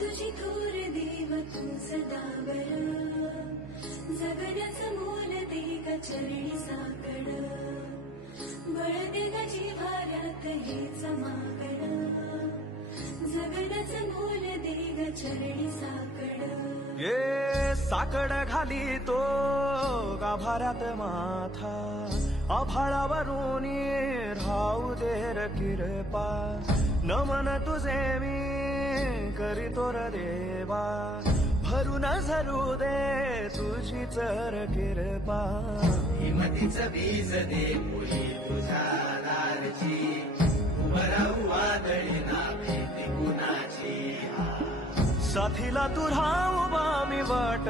तुझी थोर देव तू सदा बर जगण्याचं मोल दे ग चरणी साकड बळ दे ग जिव्हाऱ्यात हेच माकड जगण्याचं मोल दे ग चरणी साकड ये साकड घाली तो गाभाऱ्यात माथा आभाळावरून राहू दे र किरपा नमन तुझे मी करीतो र देवा भरून झरू दे तुझी चर किरपा हिमतीचं बीज दे फुली तुझ्या लालची उभराऊ वादळी ना भीती कुणाची साथीला तू राहू बा मी वाट